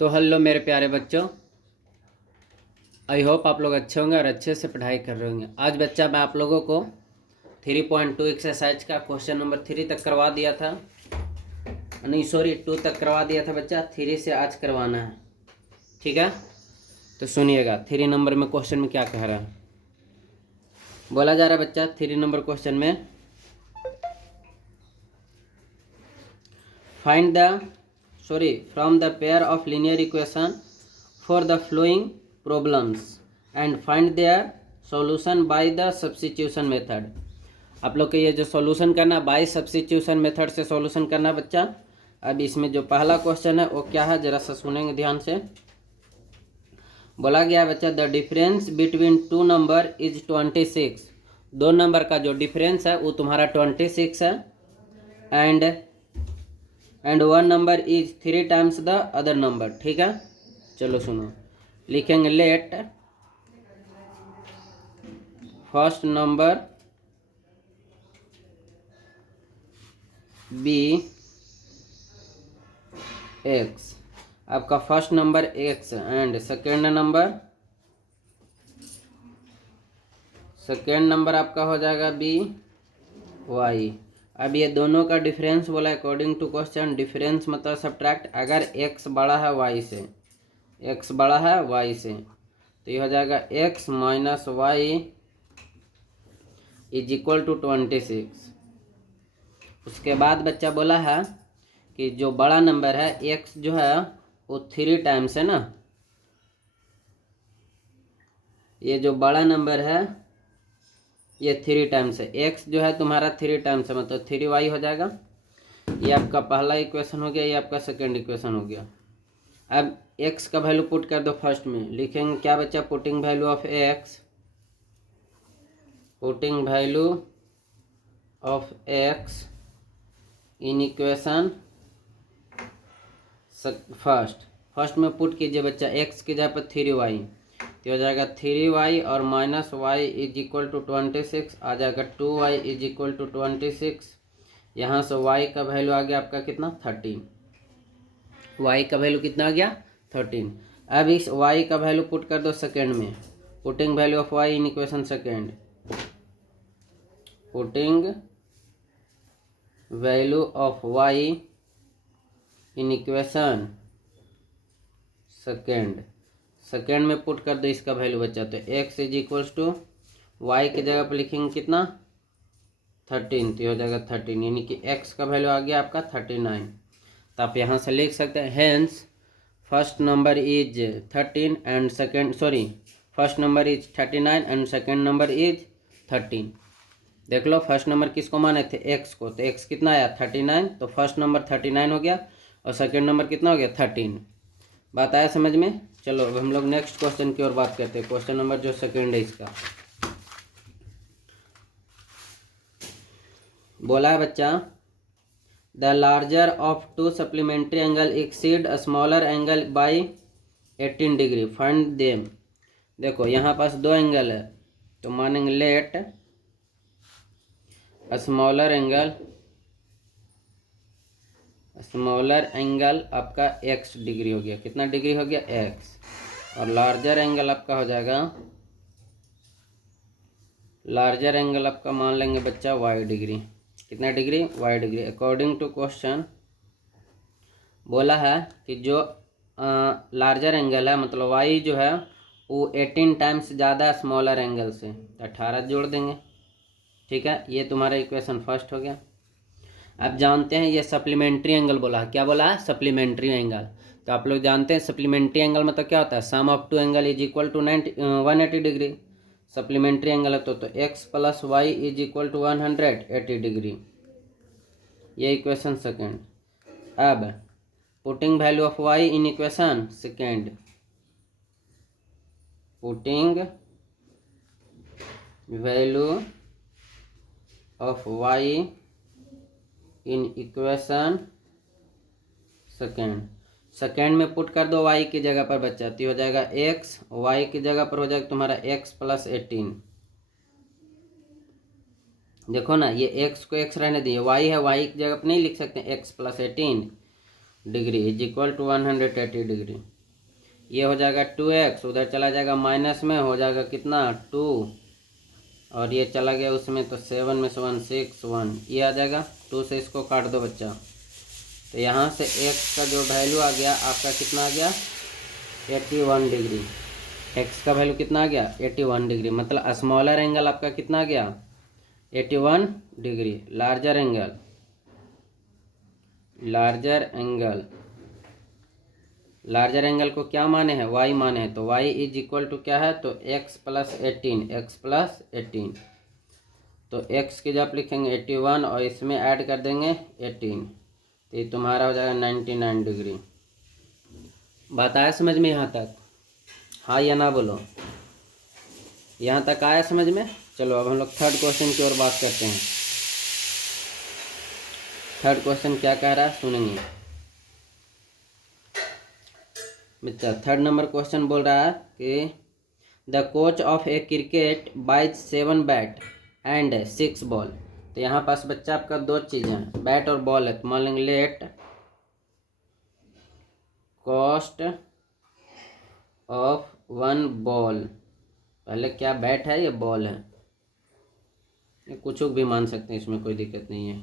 तो हेलो मेरे प्यारे बच्चों, आई होप आप लोग अच्छे होंगे और अच्छे से पढ़ाई कर रहे होंगे। आज बच्चा मैं आप लोगों को 3.2 एक्सरसाइज का क्वेश्चन नंबर 3 तक करवा दिया था, नहीं सॉरी 2 तक करवा दिया था बच्चा। 3 से आज करवाना है, ठीक है। तो सुनिएगा 3 नंबर में क्वेश्चन में क्या कह रहा है। बोला जा रहा है बच्चा 3 नंबर क्वेश्चन में, find the from the pair of linear equation for the flowing problems and find their solution by the substitution method। आप लोग के ये जो सॉल्यूशन करना बाय सब्स्टिट्यूशन मेथड से सॉल्यूशन करना बच्चा। अब इसमें जो पहला क्वेश्चन है वो क्या है, जरा सा सुनेंगे ध्यान से। बोला गया बच्चा the difference between two number is 26। दो नंबर का जो डिफरेंस है वो तुम्हारा 26 है। And one number is 3 times the other number, ठीक है। चलो सुनो, लिखेंगे let first number be x. आपका first number x and second number आपका हो जाएगा बी वाई। अब ये दोनों का डिफरेंस बोला अकॉर्डिंग टू क्वेश्चन। डिफरेंस मतलब सब्ट्रैक्ट। अगर एक्स बड़ा है वाई से, एक्स बड़ा है वाई से, तो ये हो जाएगा X minus Y is equal to 26। उसके बाद बच्चा बोला है कि जो बड़ा नंबर है एक्स जो है वो 3 टाइम्स है ना। ये जो बड़ा नंबर है ये 3 टाइम्स है। एक्स जो है तुम्हारा 3 टाइम्स है, मतलब 3y हो जाएगा। ये आपका पहला इक्वेशन हो गया, ये आपका सेकेंड इक्वेशन हो गया। अब x का वैल्यू पुट कर दो फर्स्ट में। लिखेंगे क्या बच्चा, putting value of x, putting value of x in equation first में पुट कीजिए बच्चा। x की जगह पर 3y, तो हो जाएगा 3y और minus y is equal to 26 आ जाएगा 2y इज इक्वल टू 26। यहाँ से y का वैल्यू आ गया आपका कितना 13। y का वैल्यू कितना आ गया 13। अब इस y का वैल्यू पुट कर दो सेकेंड में। Putting value of y in equation second, putting value of y in equation second में पुट कर दो इसका वैल्यू बच्चा। तो x is equals to Y की जगह पर लिखेंगे कितना 13, तो हो जाएगा 13, यानी कि x का वैल्यू आ गया आपका 39। तो आप यहाँ से लिख सकते हैं hence first number is 13 and first number is 39 and second number is 13। देख लो फर्स्ट नंबर किसको माने थे, x को, तो x कितना आया 39, तो फर्स्ट नंबर 39 हो गया और सेकेंड नंबर कितना हो गया 13। बात आया समझ में। चलो अब हम लोग नेक्स्ट क्वेश्चन की ओर बात करते हैं। क्वेश्चन नंबर जो सेकेंड है इसका बोला है बच्चा the larger of to supplementary angle exceed a smaller angle by 18 degree, find them. देखो यहाँ पास दो एंगल है, तो मानेंगे लेट स्मॉलर एंगल आपका x डिग्री हो गया। कितना डिग्री हो गया x, और लार्जर एंगल आपका हो जाएगा, लार्जर एंगल आपका मान लेंगे बच्चा y डिग्री। कितना degree y degree. According to question बोला है कि जो लार्जर एंगल है मतलब y जो है वो 18 टाइम्स ज़्यादा स्मॉलर एंगल से, तो 18 जोड़ देंगे, ठीक है। ये तुम्हारा इक्वेशन फर्स्ट हो गया। आप जानते हैं ये सप्लीमेंट्री एंगल बोला है, क्या बोला है सप्लीमेंट्री एंगल। तो आप लोग जानते हैं सप्लीमेंट्री एंगल मतलब क्या होता है, sum of two angle is equal to 180 degree. Supplementary angle है तो x plus y is equal to 180 degree. ये इक्वेशन सेकेंड। अब putting value of y in equation second, putting value of y in equation second में put कर दो y की जगह पर बच्चा, तो हो जाएगा x, y की जगह पर हो जाएगा तुम्हारा x प्लस 18। देखो ना ये x को x रहने दिए, y है y की जगह पर नहीं लिख सकते x plus 18। Degree is equal to 180 degree. ये हो जाएगा 2x, उधर चला जाएगा माइनस में, हो जाएगा कितना 2, और ये चला गया उसमें तो 7 में से 1 6 1, ये आ जाएगा 2 से इसको काट दो बच्चा। तो यहाँ से x का जो वैल्यू आ गया आपका कितना आ गया 81 डिग्री। x का वैल्यू कितना आ गया 81 डिग्री, मतलब स्मॉलर एंगल आपका कितना आ गया 81 degree. Larger angle, larger angle को क्या माने हैं y माने हैं, तो y इज इक्वल टू क्या है तो x प्लस 18, तो x की जब आप लिखेंगे 81 और इसमें ऐड कर देंगे 18, तो ये तुम्हारा हो जाएगा 99 डिग्री। बात आया समझ में यहाँ तक, हाँ या ना बोलो, यहाँ तक आया समझ में। चलो अब हम लोग थर्ड क्वेश्चन की ओर बात करते हैं। थर्ड क्वेश्चन क्या कह रहा है सुनेंगे बच्चा। थर्ड नंबर क्वेश्चन बोल रहा है कि the coach of a cricket buys 7 bat and 6 ball. तो यहाँ पास बच्चा आपका दो चीज़ें हैं, बैट और बॉल है, तो मान लेंगे लेट कॉस्ट ऑफ 1 बॉल। पहले क्या बैट है या बॉल है, ये कुछ भी मान सकते हैं, इसमें कोई दिक्कत नहीं है।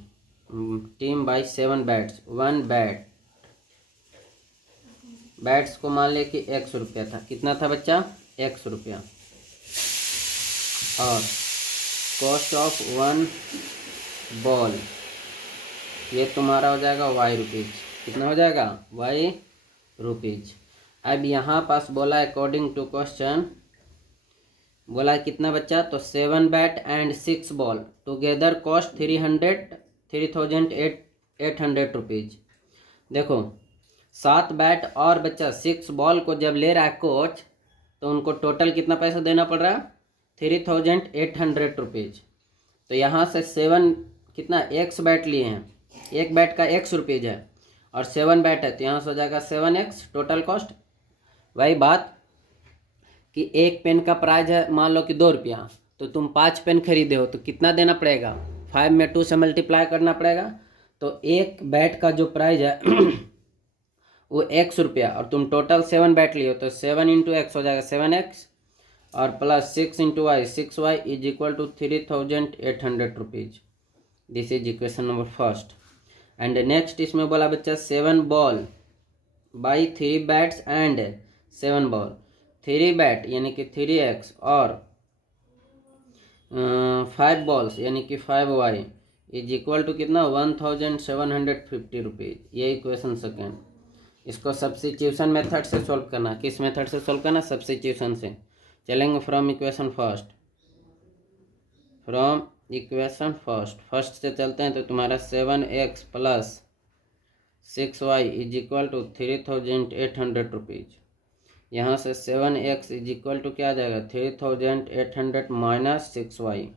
Team by 7 bats, 1 bat, bats को मान ले कि 100 रुपया था, कितना था बच्चा 100 रुपया, और कॉस्ट ऑफ 1 बॉल ये तुम्हारा हो जाएगा y रुपीज़। कितना हो जाएगा y रुपीज़। अब यहाँ पास बोला अकॉर्डिंग टू क्वेश्चन, बोला कितना बच्चा तो 7 bat and 6 ball together cost 3,800 rupees. देखो 7 बैट और बच्चा 6 बॉल को जब ले रहा है कोच, तो उनको टोटल कितना पैसा देना पड़ रहा है 3,800 रुपीज़। तो यहाँ से 7 कितना x बैट लिए हैं, एक बैट का 100 रुपीज़ है और 7 बैट है, तो यहाँ से हो जाएगा 7x टोटल कॉस्ट। वही बात कि एक पेन का प्राइस है मान लो कि 2 रुपया, तो तुम 5 पेन खरीदे हो तो कितना देना पड़ेगा 5 में 2 से मल्टीप्लाई करना पड़ेगा। तो एक बैट का जो प्राइस है वो 100 रुपया, और तुम टोटल 7 बैट लिए हो तो 7 इंटू एक्स हो जाएगा 7x, और plus 6 into Y 6y is equal to 3,800 rupees. This is equation number first. And next इसमें बोला बच्चा 7 ball by 3 bats and 7 ball, 3 bat यानी कि 3x और 5 बॉल्स यानी कि 5y इज इक्वल टू कितना 1,750 रुपीज़। ये इक्वेशन सेकेंड। इसको सब्स्टिट्यूशन मेथड से सॉल्व करना, किस मेथड से सॉल्व करना सब्स्टिट्यूशन से। चलेंगे फ्रॉम इक्वेशन फर्स्ट, फर्स्ट से चलते हैं, तो तुम्हारा 7x plus 6y is equal to 3,800 rupees. यहाँ से 7x इज इक्वल टू क्या आ जाएगा 3,800 माइनस 6y,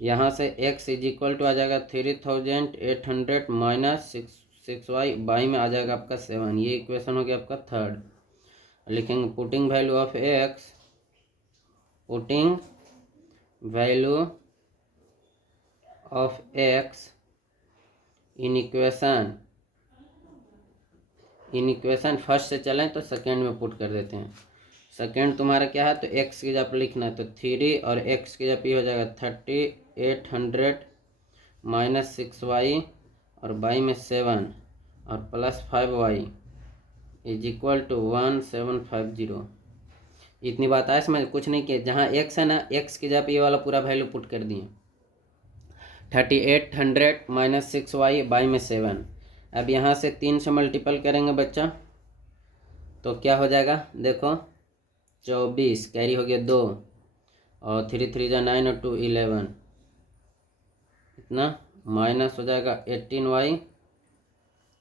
यहाँ से x इज इक्वल टू आ जाएगा 3,800 माइनस 6y, बाई में आ जाएगा आपका 7। ये इक्वेशन हो गया आपका थर्ड। लिखेंगे putting value of x, putting value of x in equation first से चलें तो सेकेंड में पुट कर देते हैं। सेकेंड तुम्हारा क्या है तो x की जब लिखना है तो 3 और x की जब ये हो जाएगा 3,800 माइनस 6y और बाई में 7 और plus 5y is equal to 1,750। इतनी बात आए समझ, कुछ नहीं किया, जहाँ x है ना x की जब ये वाला पूरा वैल्यू पुट कर दिए 3,800 माइनस 6y बाई में 7। अब यहाँ से 3 से मल्टीपल करेंगे बच्चा तो क्या हो जाएगा देखो 24, कैरी हो गया 2 और 3 3 जा 9 और 2 11, इतना माइनस हो जाएगा 18y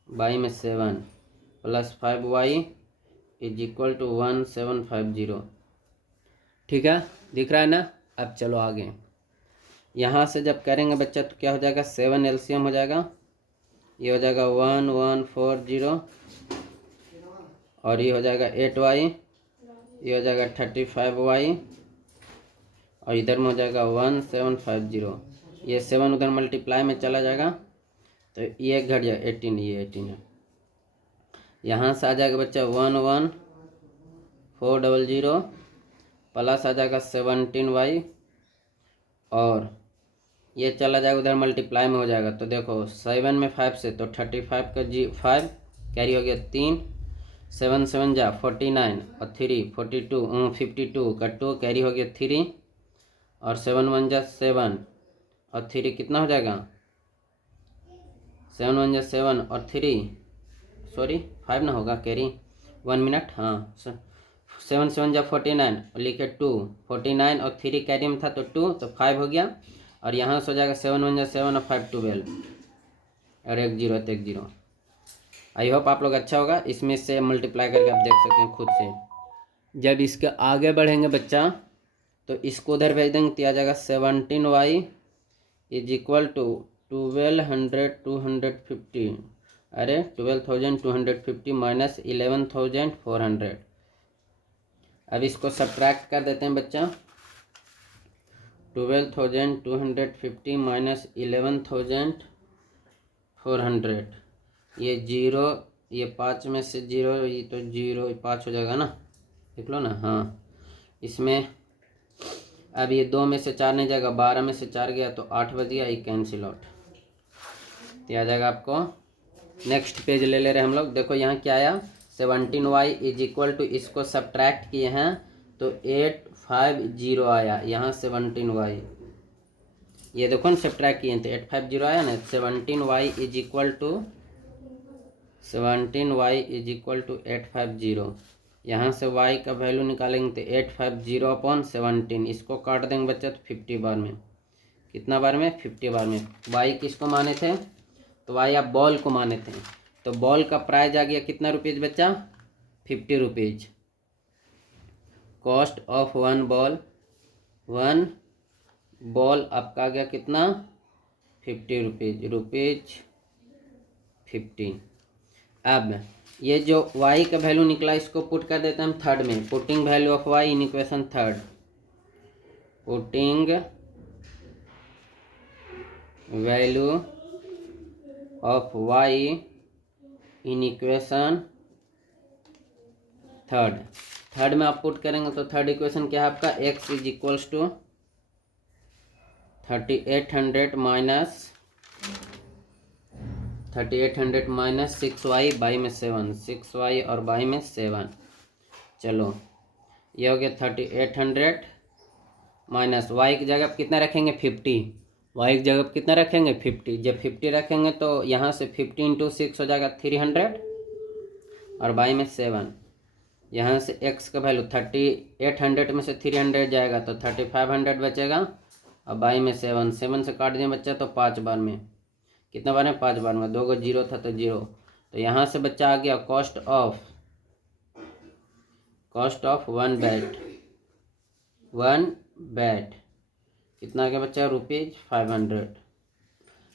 बाई में 7 plus 5y is equal to 1,750। ठीक है, दिख रहा है ना। अब चलो आगे, यहाँ से जब करेंगे बच्चा तो क्या हो जाएगा 7 LCM हो जाएगा, ये हो जाएगा 1140 और ये हो जाएगा 8y, ये हो जाएगा 35y और इधर में हो जाएगा 1,750। ये 7 उधर मल्टीप्लाई में चला जाएगा तो ये घट जाएगा 18, ये 18 है। यहाँ से आ जाएगा बच्चा 11400 प्लस आ जाएगा 17y और ये चला जाएगा उधर मल्टीप्लाई में हो जाएगा। तो देखो 7 में 5 से तो 35 का 5 कैरी हो गया 3, 7 7 जा 49 और 3 42 52 का 2 कैरी हो गया 3 और 7 1 जा 7 और 3 कितना हो जाएगा 7 1 जा 7 और 3 सॉरी 5 ना होगा कैरी 1 मिनट। हाँ 7 7 जा 49 और लिखे 2 49 और 3 कैरी में था तो 2 तो 5 हो गया और यहाँ से हो जाएगा 7 1 जा 7 और 5 12 और 1 0 तो 1 0। आई होप आप लोग अच्छा होगा। इसमें से मल्टीप्लाई करके आप देख सकते हैं खुद से। जब इसके आगे बढ़ेंगे बच्चा तो इसको उधर भेज देंगे तो आ जाएगा 17y इज इक्वल टू 1250 अरे 12,250 माइनस 11,400। अब इसको सब्ट्रैक्ट कर देते हैं बच्चा। 12,250 माइनस 11,400 ये 0 ये 5 में से 0 ये तो 0 5 हो जाएगा ना, देख लो ना। हाँ इसमें अब ये 2 में से 4 नहीं जाएगा, 12 में से 4 गया तो 8 बज गया, ये कैंसिल आउट। तो आ जाएगा आपको नेक्स्ट पेज ले ले रहे हम लोग। देखो यहाँ क्या आया 17y इज इक्वल टू इसको सब्ट्रैक्ट किए हैं तो 850 आया। यहाँ 17y ये देखो ना सब्ट्रैक्ट किए तो 850 आया ना। 17y is equal to 850। यहाँ से y का वैल्यू निकालेंगे तो 850 अपॉन 17 इसको काट देंगे बच्चा तो 50 बार में। कितना बार में 50 बार में। y किसको माने थे तो y आप बॉल को माने थे तो बॉल का प्राइस आ गया कितना रुपीज़ बच्चा 50 rupees. Cost of one ball आपका आ गया कितना 50 रुपीज़ 50। अब ये जो y का वैल्यू निकला इसको पुट कर देते हैं हम थर्ड में। Putting value of y in equation third. Putting value of y in equation third में आप पुट करेंगे तो थर्ड इक्वेशन क्या है आपका x is equals to 3800 minus 6y by में 7 6y और बाई में 7। चलो ये हो गया 3800 माइनस y की जगह कितना रखेंगे 50। y की जगह कितना रखेंगे 50। जब 50 रखेंगे तो यहाँ से 50 इंटू 6 हो जाएगा 300 और बाई में 7। यहाँ से x का वैल्यू 3800 में से 300 जाएगा तो 3500 बचेगा और बाई में 7 से काट दिए बच्चा तो 5 बार में। कितना बार में 5 बार में। 2 को 0 था तो 0। तो यहाँ से बच्चा आ गया कॉस्ट ऑफ वन बैट कितना आ गया बच्चा ₹500।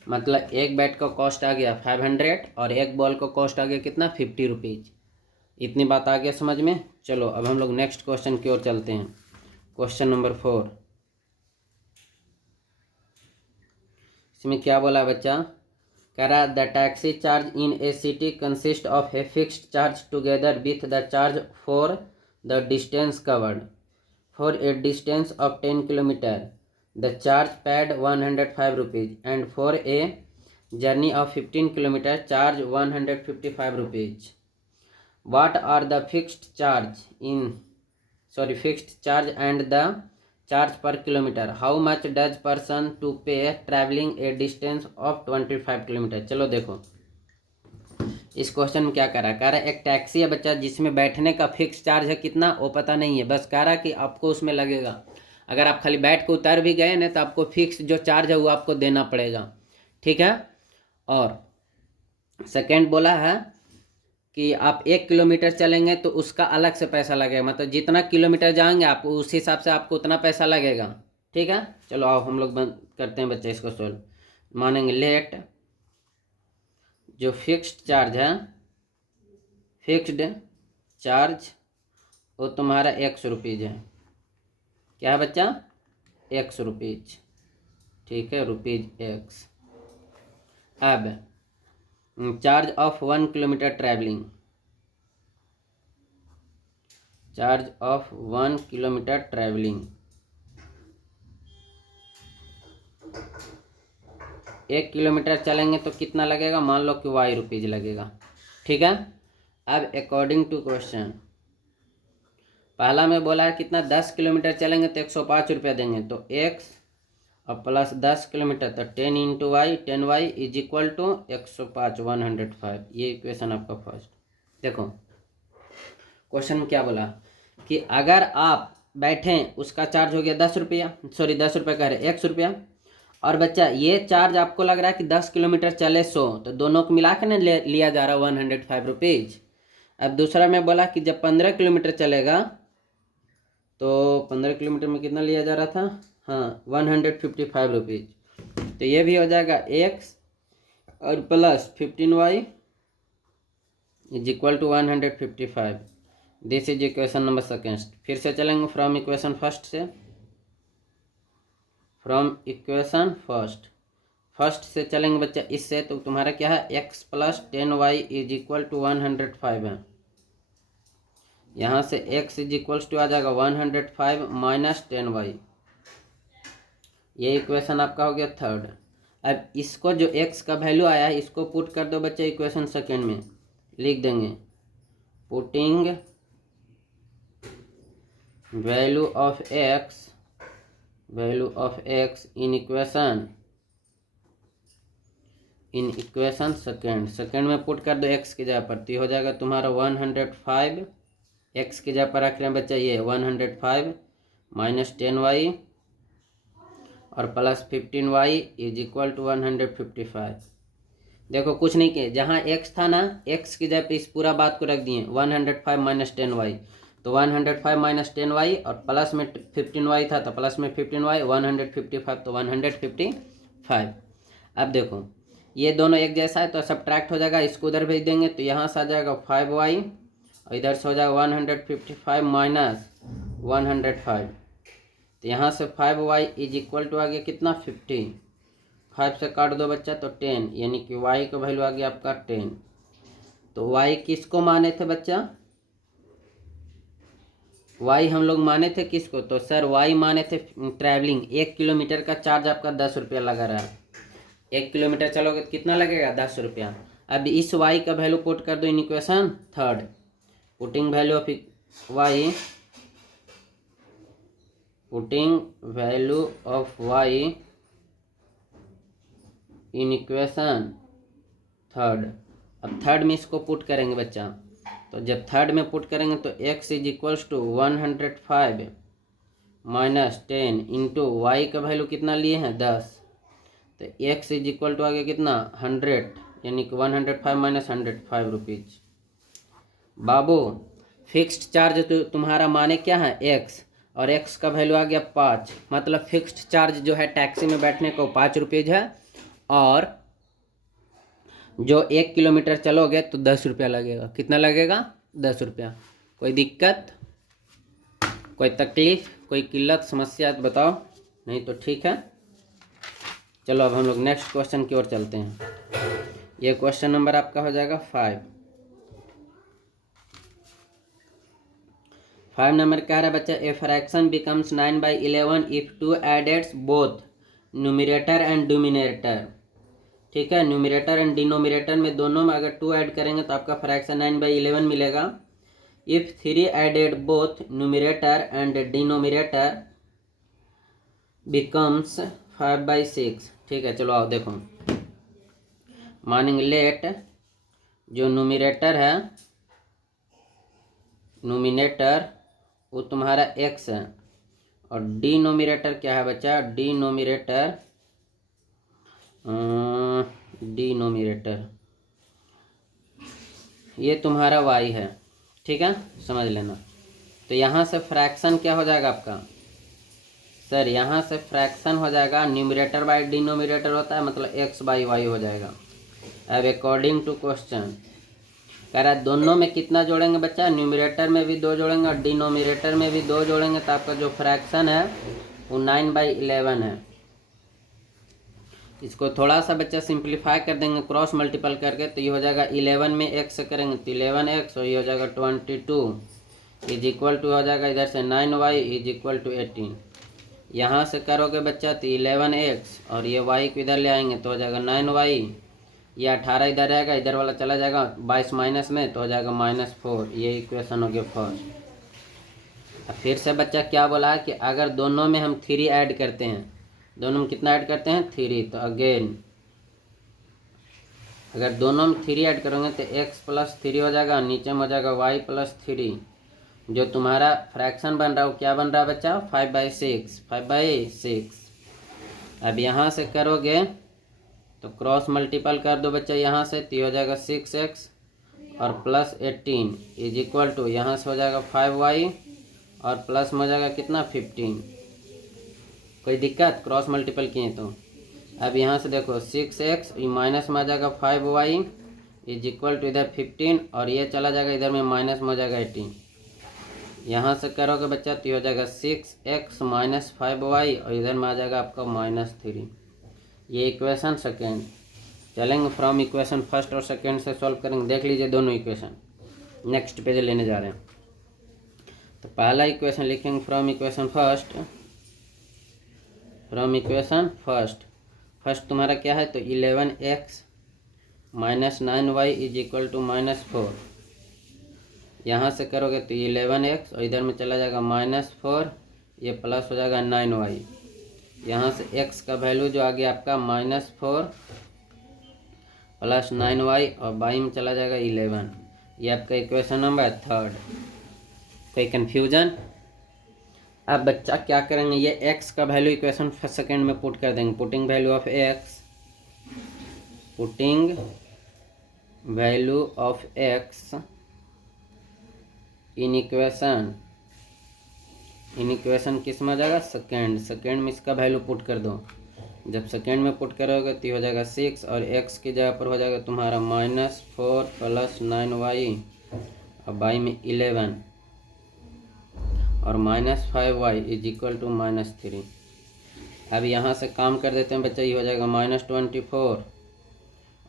मतलब एक बैट का कॉस्ट आ गया 500 और एक बॉल का कॉस्ट आ गया कितना 50 रुपीज़। इतनी बात आ गया समझ में। चलो अब हम लोग नेक्स्ट क्वेश्चन की ओर चलते हैं। क्वेश्चन नंबर 4 इसमें क्या बोला बच्चा कह रहा the taxi charge in A city consist of a fixed charge together with the charge for the distance covered. For a distance of 10 kilometre the charge paid 105 rupees and for a journey of 15 kilometre charge 155 rupees. What are the fixed charge and the charge per kilometer? How much does person to pay traveling a distance of 25 kilometre. चलो देखो इस question में क्या कह रहा है एक taxi है बच्चा जिसमें बैठने का फिक्स चार्ज है कितना वो पता नहीं है, बस कह रहा है कि आपको उसमें लगेगा। अगर आप खाली बैठ के उतर भी गए ना तो आपको फिक्स जो चार्ज है वो आपको देना पड़ेगा, ठीक है। और सेकेंड बोला है कि आप 1 किलोमीटर चलेंगे तो उसका अलग से पैसा लगेगा, मतलब जितना किलोमीटर जाएंगे आप उस हिसाब से आपको उतना पैसा लगेगा, ठीक है। चलो आओ हम लोग बंद करते हैं बच्चे इसको सोल्व। मानेंगे लेट जो फिक्स्ड चार्ज वो तुम्हारा 100 रुपीज़ है। क्या है बच्चा 100 रुपीज़, ठीक है ₹1। अब charge of 1 kilometre travelling charge of 1 kilometre travelling. 1 kilometre चलेंगे तो कितना लगेगा, मान लो कि y रुपीज लगेगा। ठीक है। अब अकॉर्डिंग टू क्वेश्चन, पहला में बोला है कितना, 10 किलोमीटर चलेंगे तो 105 रुपया देंगे, तो x और प्लस 10 किलोमीटर तो 10 into Y, 10y is equal to 105, 105। ये इक्वेशन आपका फर्स्ट। देखो क्वेश्चन में क्या बोला कि अगर आप बैठें, उसका चार्ज हो गया 10 रुपया, सॉरी 10 रुपया कह रहे 100 रुपया, और बच्चा ये चार्ज आपको लग रहा है कि 10 किलोमीटर चले 100, तो दोनों को मिला के ना लिया जा रहा है 105 रुपीज़। अब दूसरा में बोला कि जब 15 किलोमीटर चलेगा तो 15 किलोमीटर में कितना लिया जा रहा था, हाँ 155 रुपीज़। तो ये भी हो जाएगा x और plus 15y is equal to 155। This is equation number second. फिर से चलेंगे फ्रॉम इक्वेशन फर्स्ट से, फ्रॉम इक्वेशन फर्स्ट से चलेंगे बच्चा इससे, तो तुम्हारा क्या है, x plus 10y is equal to 105 है। यहाँ से x इज इक्वल्स टू आ जाएगा 105 माइनस 10y। ये इक्वेशन आपका हो गया थर्ड। अब इसको जो x का वैल्यू आया है इसको पुट कर दो बच्चे इक्वेशन सेकेंड में, लिख देंगे putting value of x in equation second में पुट कर दो x की जगह पर, तो हो जाएगा तुम्हारा 105, x की जगह पर रख रहे हैं बच्चा ये 105 माइनस 10y और plus 15y is equal to 155। देखो कुछ नहीं किए, जहाँ x था ना, x की जगह पे इस पूरा बात को रख दिए 105 माइनस 10y, तो 105 माइनस 10y और प्लस में 15y था तो प्लस में 15y, 155 तो 155। अब देखो ये दोनों एक जैसा है तो सब्ट्रैक्ट हो जाएगा, इसको उधर भेज देंगे तो यहाँ से आ जाएगा 5y और इधर से हो जाएगा 155 माइनस 105, तो यहाँ से 5y इज इक्वल टू आ गया कितना 50, 5 से काट दो बच्चा तो 10, यानी कि y का वैल्यू आ गया आपका 10। तो y किसको माने थे बच्चा, y हम लोग माने थे किसको, तो सर y माने थे ट्रैवलिंग। 1 किलोमीटर का चार्ज आपका 10 रुपया लगा रहा है, 1 किलोमीटर चलोगे तो कितना लगेगा 10 रुपया। अब इस y का वैल्यू पुट कर दो in equation third, putting value of y, putting value of y in equation third. अब थर्ड में इसको पुट करेंगे बच्चा, तो जब थर्ड में पुट करेंगे तो x is equals to 105 minus 10 into Y का वैल्यू कितना लिए हैं 10, तो x इज इक्वल टू आ गया कितना 100, यानी कि 105 माइनस 105 रुपीज़। बाबू फिक्स्ड चार्ज तो तुम्हारा माने क्या है x, और x का वैल्यू आ गया 5, मतलब फिक्स्ड चार्ज जो है टैक्सी में बैठने को 5 रुपीज़ है, और जो 1 किलोमीटर चलोगे तो 10 रुपया लगेगा। कितना लगेगा 10 रुपया। कोई दिक्कत, कोई तकलीफ, कोई किल्लत समस्या तो बताओ, नहीं तो ठीक है। चलो अब हम लोग नेक्स्ट क्वेश्चन की ओर चलते हैं। ये क्वेश्चन नंबर आपका हो जाएगा 5 नंबर कह रहा है बच्चा, a fraction becomes 9/11 if two added both numerator and denominator. ठीक है, न्यूमरेटर एंड डिनोमिनेटर में दोनों में अगर 2 ऐड करेंगे तो आपका फ्रैक्शन 9/11 मिलेगा। If 3 added both numerator and denominator becomes 5/6। ठीक है, चलो आओ देखो, मानेंगे लेट जो न्यूमरेटर है, न्यूमिनेटर वो तुम्हारा x है, और डिनोमिनेटर क्या है बच्चा, डिनोमिनेटर ये तुम्हारा y है। ठीक है, समझ लेना। तो यहाँ से फ्रैक्शन क्या हो जाएगा आपका, सर यहाँ से फ्रैक्शन हो जाएगा न्यूमरेटर बाय डिनोमिनेटर होता है, मतलब x/y हो जाएगा। अब अकॉर्डिंग टू क्वेश्चन कह रहा है दोनों में कितना जोड़ेंगे बच्चा, न्यूमरेटर में भी 2 जोड़ेंगे और डिनोमिनेटर में भी 2 जोड़ेंगे, तो आपका जो फ्रैक्शन है वो 9/11 है। इसको थोड़ा सा बच्चा सिंप्लीफाई कर देंगे क्रॉस मल्टीपल करके, तो ये हो जाएगा 11 में x से करेंगे तो 11x, और ये हो जाएगा 22, इज इक्वल टू हो जाएगा इधर से 9y इज इक्वल टू 18। यहाँ से करोगे बच्चा तो 11x और ये y को इधर ले आएंगे तो हो जाएगा 9y। ये 18 इधर रहेगा, इधर वाला चला जाएगा 22 माइनस में तो हो जाएगा -4। ये इक्वेशन हो गया फर्स्ट। अब फिर से बच्चा क्या बोला है कि अगर दोनों में हम 3 ऐड करते हैं, दोनों में कितना ऐड करते हैं 3, तो अगेन अगर दोनों में 3 ऐड करोगे तो x + 3 हो जाएगा, नीचे में हो जाएगा y + 3। जो तुम्हारा फ्रैक्शन बन रहा है वो क्या बन रहा है बच्चा 5/6। अब यहाँ से करोगे तो क्रॉस मल्टीपल कर दो बच्चा यहाँ से, तो हो जाएगा 6x और +18 इज इक्वल टू यहाँ से हो जाएगा 5y और प्लस में हो जाएगा कितना 15। कोई दिक्कत क्रॉस मल्टीपल किए तो। अब यहाँ से देखो 6x माइनस में आ जाएगा 5y इज इक्वल टू इधर 15 और ये चला जाएगा इधर में माइनस में हो जाएगा 18। यहाँ से करोगे बच्चा तो हो जाएगा 6x माइनस 5y और इधर में आ जाएगा आपका -3। ये इक्वेशन सेकेंड। चलेंगे फ्रॉम इक्वेशन फर्स्ट और सेकेंड से सॉल्व करेंगे। देख लीजिए दोनों इक्वेशन, नेक्स्ट पेज लेने जा रहे हैं। तो पहला इक्वेशन लिखेंगे फ्रॉम इक्वेशन फर्स्ट। फर्स्ट तुम्हारा क्या है तो 11x minus 9y is equal to -4। यहाँ से करोगे तो 11x और इधर में चला जाएगा -4, ये प्लस हो जाएगा 9y। यहाँ से x का वैल्यू जो आ गया आपका -4 + 9y और y में चला जाएगा 11। ये आपका इक्वेशन नंबर थर्ड। कोई कन्फ्यूजन? अब बच्चा क्या करेंगे, ये x का वैल्यू इक्वेशन फर्स्ट सेकेंड में पुट कर देंगे। Putting value of x in equation किस में आ जाएगा सेकेंड में इसका वैल्यू पुट कर दो। जब सेकेंड में पुट करोगे तो हो जाएगा 6 और x की जगह पर हो जाएगा तुम्हारा -4 + 9y और y में 11 और -5y इज इक्वल टू -3। अब यहाँ से काम कर देते हैं बच्चा, ये हो जाएगा -24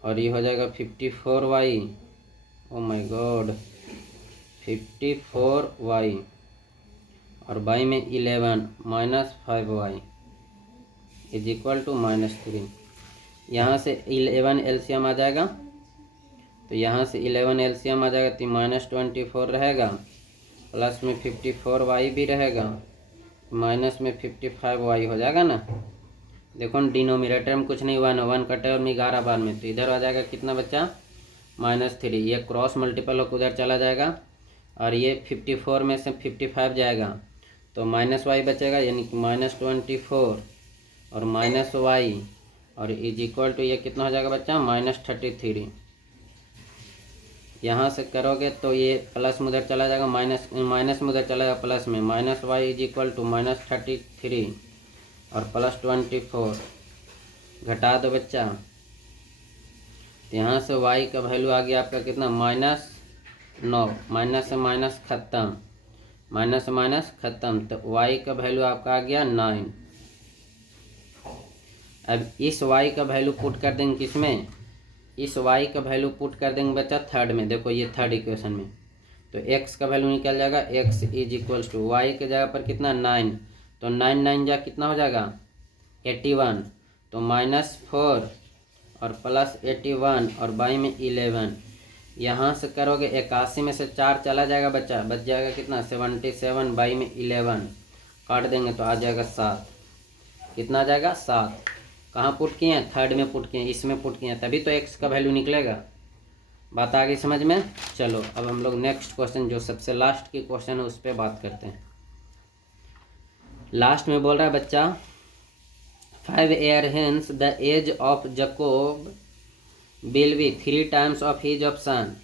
और ये हो जाएगा 54y। Oh my God 54y और y में 11 -5y इज इक्वल टू -3। यहाँ से 11 एलसीएम आ जाएगा, तो यहाँ से 11 एलसीएम आ जाएगा तो -24 रहेगा, प्लस में 54y भी रहेगा, माइनस में 55y हो जाएगा ना। देखो डिनोमिनेटर में कुछ नहीं हुआ ना, 1 कटे और 11 बार में, तो इधर आ जाएगा कितना बच्चा -3। ये क्रॉस मल्टीपल होकर उधर चला जाएगा और ये 54 में से 55 जाएगा तो -y बचेगा, यानी कि -24 और -y और इज इक्वल टू ये कितना हो जाएगा बच्चा -33। यहाँ से करोगे तो ये प्लस में उधर चला जाएगा, माइनस में उधर चला जाएगा प्लस में, -y इज इक्वल टू -33 और +24 घटा दो बच्चा। तो यहाँ से y का वैल्यू आ गया आपका कितना -9, माइनस से माइनस खत्म, तो y का वैल्यू आपका आ गया 9। अब इस y का वैल्यू पुट कर देंगे किसमें, इस y का वैल्यू पुट कर देंगे बच्चा थर्ड में। देखो ये थर्ड इक्वेशन में, तो x का वैल्यू निकल जाएगा, x is equal to y के जगह पर कितना 9, तो 9 9 जा कितना हो जाएगा 81, तो -4 और +81 और y में 11। यहाँ से करोगे 81 में से 4 चला जाएगा बच्चा, बच जाएगा कितना 77, y में 11 काट देंगे तो आ जाएगा 7। कितना आ जाएगा 7। कहाँ पुट किए हैं, थर्ड में पुट किए हैं, इसमें पुट किए हैं, तभी तो x का वैल्यू निकलेगा। बात आ गई समझ में। चलो अब हम लोग नेक्स्ट क्वेश्चन जो सबसे लास्ट की क्वेश्चन है उस पर बात करते हैं। लास्ट में बोल रहा है बच्चा 5 years hence the age of Jacob will be 3 times of his of son.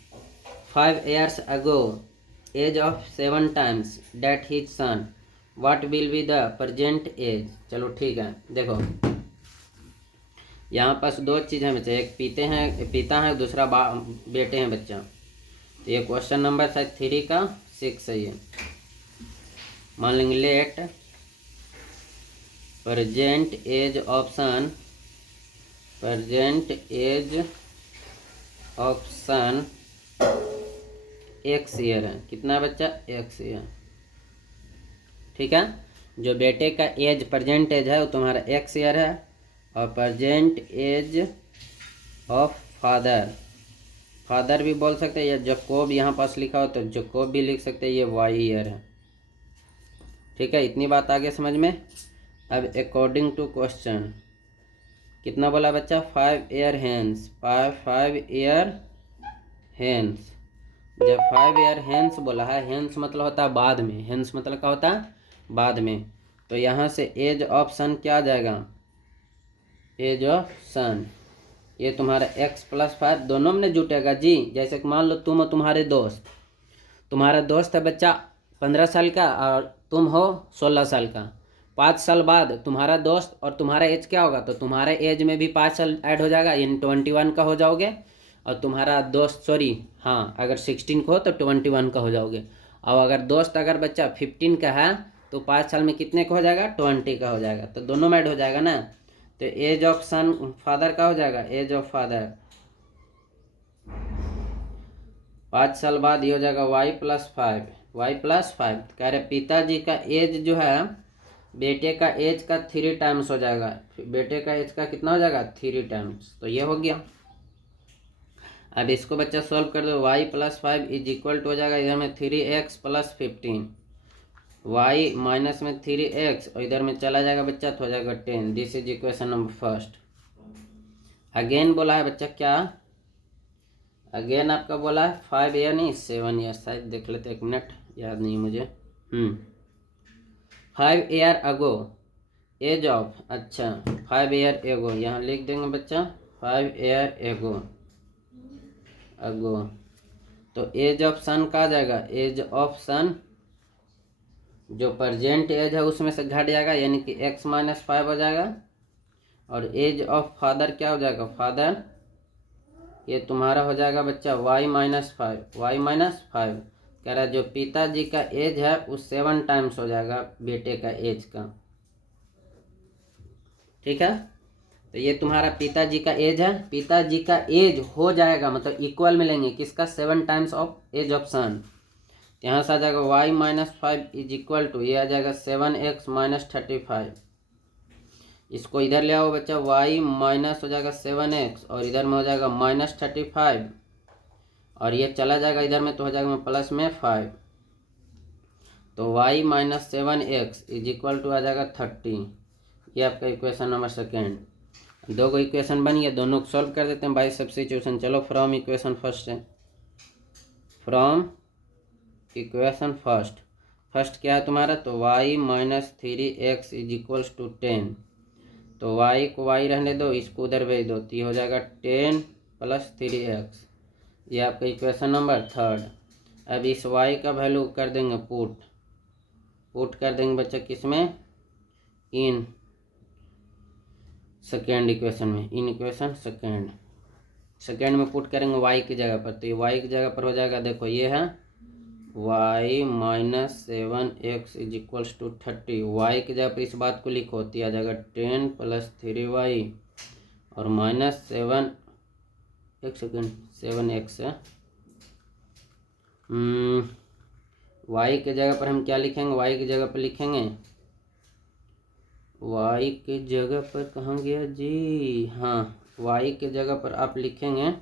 5 years ago age of 7 times that his son. What will be the present age? चलो ठीक है, देखो यहाँ पास दो चीज़ हैं बच्चा, एक पिता है, दूसरा बेटे हैं बच्चा। तो ये क्वेश्चन नंबर शायद 3 का 6 है ये। मान लेंगे let present age of son X year है। कितना बच्चा? X year. ठीक है, जो बेटे का एज प्रेजेंट एज है वो तुम्हारा एक्स ईयर है, और present age of father, father भी बोल सकते हैं, या जकोब यहाँ पास लिखा हो तो जकोब भी लिख सकते हैं, ये वाई ईयर है। ठीक है, इतनी बात आगे समझ में। अब अकॉर्डिंग टू क्वेश्चन कितना बोला बच्चा? 5 ईयर हैंस, 5 ईयर हैंस। जब 5 ईयर हैंस बोला है, हैंस मतलब होता है बाद में, हैंस मतलब क्या होता है? बाद में। तो यहाँ से एज ऑफ सन क्या आ जाएगा? एज ऑफ सन ये तुम्हारा x + 5 दोनों में जुटेगा जी। जैसे कि मान लो तुम और तुम्हारे दोस्त, तुम्हारा दोस्त है बच्चा 15 साल का और तुम हो 16 साल का। 5 साल बाद तुम्हारा दोस्त और तुम्हारा एज क्या होगा? तो तुम्हारे एज में भी 5 साल ऐड हो जाएगा, यानी 21 का हो जाओगे। और तुम्हारा दोस्त हाँ, अगर 16 का हो तो 21 का हो जाओगे। और अगर दोस्त अगर बच्चा 15 का है तो 5 साल में कितने का हो जाएगा? 20 का हो जाएगा। तो दोनों में ऐड हो जाएगा ना। तो एज ऑफ सन फादर का हो जाएगा, एज ऑफ फादर 5 साल बाद ये हो जाएगा y + 5, y + 5। कह रहे पिताजी का एज जो है बेटे का एज का 3 टाइम्स हो जाएगा। बेटे का एज का कितना हो जाएगा? 3 टाइम्स। तो ये हो गया। अब इसको बच्चा सॉल्व कर दो। y + 5 = हो जाएगा इधर में 3x + 15, y माइनस में 3x और इधर में चला जाएगा बच्चा तो हो जाएगा 10। This is equation number first. Again बोला है बच्चा क्या? अगेन आपका बोला है 5 ईयर नहीं 7 ईयर, शायद देख लेते, 1 मिनट, याद नहीं मुझे। 5 ईयर अगो एज ऑफ, अच्छा 5 ईयर एगो यहाँ लिख देंगे बच्चा, 5 ईयर एगो अगो। तो एज ऑफ सन का आ जाएगा, एज ऑफ सन जो प्रेजेंट एज है उसमें से घट जाएगा, यानी कि x - 5 हो जाएगा। और एज ऑफ फादर क्या हो जाएगा? फादर ये तुम्हारा हो जाएगा बच्चा y - 5, y - 5। कह रहा है जो पिताजी का एज है वो 7 टाइम्स हो जाएगा बेटे का एज का। ठीक है, तो ये तुम्हारा पिताजी का एज है, पिताजी का एज हो जाएगा मतलब इक्वल में लेंगे किसका? 7 टाइम्स ऑफ एज ऑफ सन। यहाँ से आ जाएगा y - 5 = ये आ जाएगा 7x - 35। इसको इधर ले आओ बच्चा, y माइनस हो जाएगा 7x और इधर में हो जाएगा -35 और ये चला जाएगा इधर में तो हो जाएगा प्लस में 5। तो y - 7x = आ जाएगा 30। ये आपका इक्वेशन नंबर सेकेंड। 2 इक्वेशन बन गया, दोनों को सॉल्व कर देते हैं बाय सब्स्टिट्यूशन। चलो फ्रॉम इक्वेशन फर्स्ट है, फ्रॉम इक्वेशन फर्स्ट क्या है तुम्हारा? तो y - 3x = 10। तो y को y रहने दो, इसको उधर भेज दो, तो ये हो जाएगा 10 + 3x। ये आपका इक्वेशन नंबर थर्ड। अब इस y का वैल्यू कर देंगे पुट कर देंगे बच्चा किसमें? इन सेकेंड इक्वेशन में, इन इक्वेशन सेकेंड में पुट करेंगे y की जगह पर। तो ये y की जगह पर हो जाएगा, देखो ये है y - 7x = 30। y की जगह पर इस बात को लिखो तो आ जाएगा 10 + 3y और -7, एक सेकेंड, 7x है। y की जगह पर हम क्या लिखेंगे? y की जगह पर लिखेंगे, y की जगह पर कहाँ गया जी? हाँ, y की जगह पर आप लिखेंगे,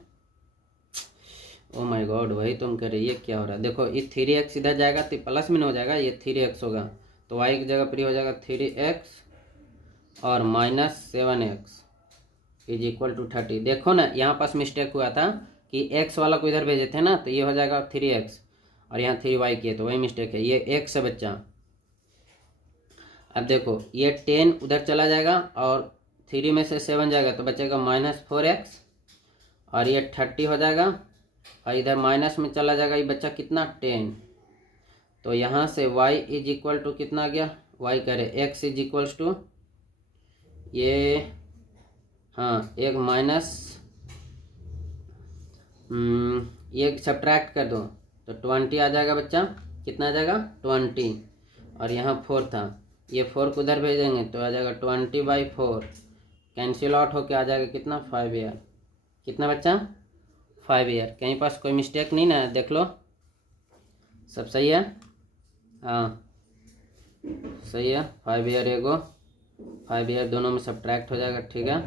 ओ माय गॉड भाई तुम कह रहे ये क्या हो रहा है? देखो ये 3x इधर जाएगा तो प्लस में हो जाएगा, ये 3x होगा। तो y की जगह पर हो जाएगा 3x और -7x = 30। देखो ना यहाँ पास मिस्टेक हुआ था कि x वाला को इधर भेजे थे ना, तो ये हो जाएगा 3x और यहाँ 3y किए, तो वही मिस्टेक है, ये x है बच्चा। अब देखो ये 10 उधर चला जाएगा और 3 में से 7 जाएगा तो बचेगा -4x और ये 30 हो जाएगा और इधर माइनस में चला जाएगा ये बच्चा कितना? 10। तो यहाँ से y = कितना आ गया? y करे x = ये हाँ एक माइनस ये सब्ट्रैक्ट कर दो तो 20 आ जाएगा बच्चा। कितना आ जाएगा? 20 और यहाँ 4 था, ये 4 को उधर भेजेंगे तो आ जाएगा 20/4 कैंसिल आउट होके आ जाएगा कितना? 5 ईयर। कितना बच्चा? 5 ईयर। कहीं पास कोई मिस्टेक नहीं ना? देख लो सब सही है? हाँ सही है। 5 ईयर एगो 5 ईयर दोनों में सब्ट्रैक्ट हो जाएगा, ठीक है।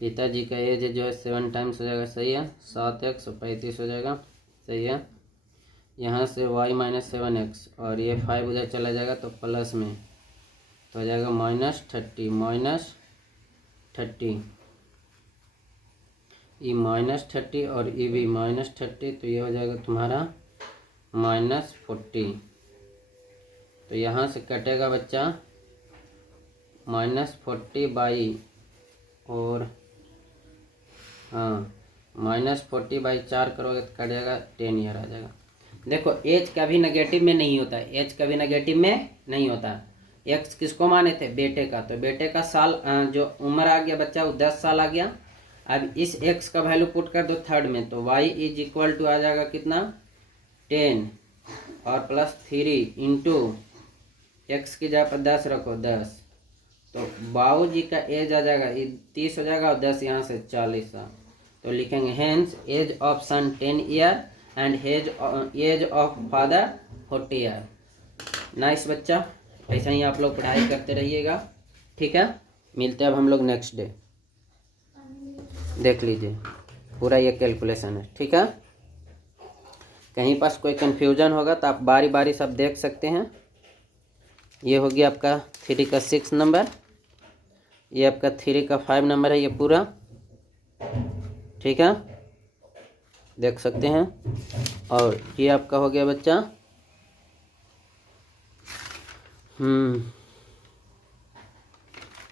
पिताजी का एज जो है 7 टाइम्स हो जाएगा, सही है। 7x 35 हो जाएगा, सही है। यहाँ से y माइनस 7x और ये 5 उधर चला जाएगा तो प्लस में तो हो जाएगा -30 -30 ई -30 और ई भी -30 तो ये हो जाएगा तुम्हारा -40। तो यहाँ से कटेगा बच्चा -40 बाई और हाँ -40/4 करोगे तो कट जाएगा 10 ईयर आ जाएगा। देखो एज कभी नेगेटिव में नहीं होता है, एज कभी नेगेटिव में नहीं होता। एक्स किसको माने थे? बेटे का। तो बेटे का साल जो उम्र आ गया बच्चा वो 10 साल आ गया। अब इस एक्स का वैल्यू पुट कर दो थर्ड में तो y इज इक्वल टू आ जाएगा कितना? 10 और +3 इंटू एक्स की जगह पर 10 रखो 10 तो बाबू जी का एज आ जाएगा 30 हो जाएगा और 10 यहाँ से 40 साल। तो लिखेंगे hence age of son 10 year and age of father 40 year. Nice बच्चा, ऐसा ही आप लोग पढ़ाई करते रहिएगा, ठीक है। मिलते हैं अब हम लोग नेक्स्ट डे। देख लीजिए पूरा ये कैलकुलेशन है, ठीक है। कहीं पास कोई कन्फ्यूजन होगा तो आप बारी बारी सब देख सकते हैं। ये हो गया आपका 3 का 6 नंबर, ये आपका 3 का 5 नंबर है, ये पूरा ठीक है, देख सकते हैं। और ये आपका हो गया बच्चा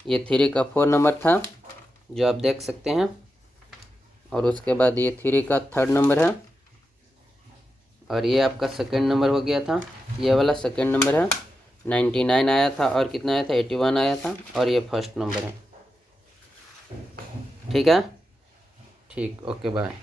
ये 3 का 4 नंबर था जो आप देख सकते हैं। और उसके बाद ये 3 का 3rd नंबर है और ये आपका 2nd नंबर हो गया था। ये वाला 2nd नंबर है, 99 आया था और कितना आया था? 81 आया था। और ये 1st नंबर है, ठीक है। ठीक, ओके बाय।